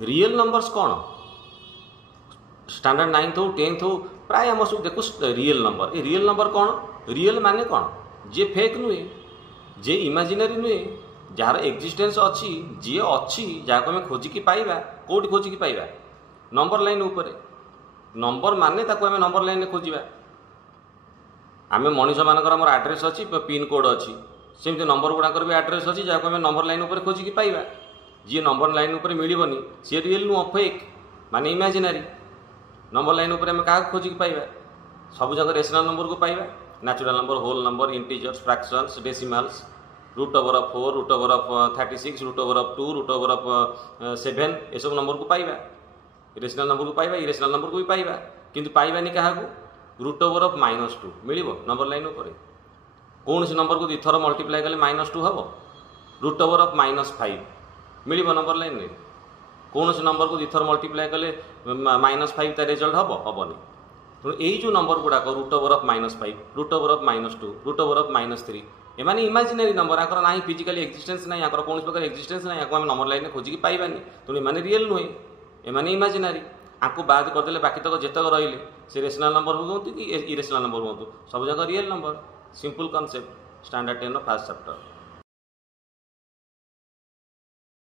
Real numbers कौन standard 9th हो 10th हो प्राय आम सब देखु रियल नंबर ये रियल नंबर कौन रियल माने कौन जे फेक नुहे जे इमेजिनरी नुहे जार एक्जिस्टेंस अच्छी जी अच्छी जहाँ आम खोजिकी पाइबा कौटी खोजिकी पाइबा नंबर लाइन उपरे नंबर माने ताको आम नंबर लाइन खोजिबा आम मनीष मानकर आम आड्रेस अच्छी पिन कोड अच्छी सेमती नंबर गुड़ाकर भी आड्रेस अच्छी जहाँ आम नंबर लाइन उपर खोजिकी पाइबा जी नंबर लाइन उपर मिलबनी सी रियल नुह फेक माने इमेजिनरी नंबर लाइन उपर आम क्या खोजिकी पाइबा सब जगह रेशनल नंबर को पाइबा natural number whole number integers fractions decimals root over of 4 root over of 36 root over of 2 root over of 7 ये सब नंबर को पाइबा रेशनल नंबर को पाइबा इरेशनल नंबर को भी पाइबा किंतु पाइबानी क्या रूट ओवर ऑफ -2 मिल नंबर लाइन उपर कौन से नंबर को दुईथर मल्टीप्लाई कले -2 हम रूट ओवर ऑफ -5 मिल नंबर लाइन में कौन से नंबर को दुईथर मल्टीप्लाई कले -5 ता रिजल्ट हम हेनी तेणु यही जो नंबर गुड़ाक root over of -5 root over of -2 root over of -3 एमाने इमेजिनरी नंबर आकर ना फिजिकली एक्जिस्टेंस ना आकर कौन प्रकार एक्जिस्टेंस ना आम नंबर लाइन खोजिकी पाइबानी तेणु एमाने रियल नुहे एमाने इमेजिनरी आपको बाद करदे बाकी तक जितक रही से रेशनल नंबर हूँ कि इरेशनल नंबर हूँ सब जगह real number simple concept standard 10 first chapter.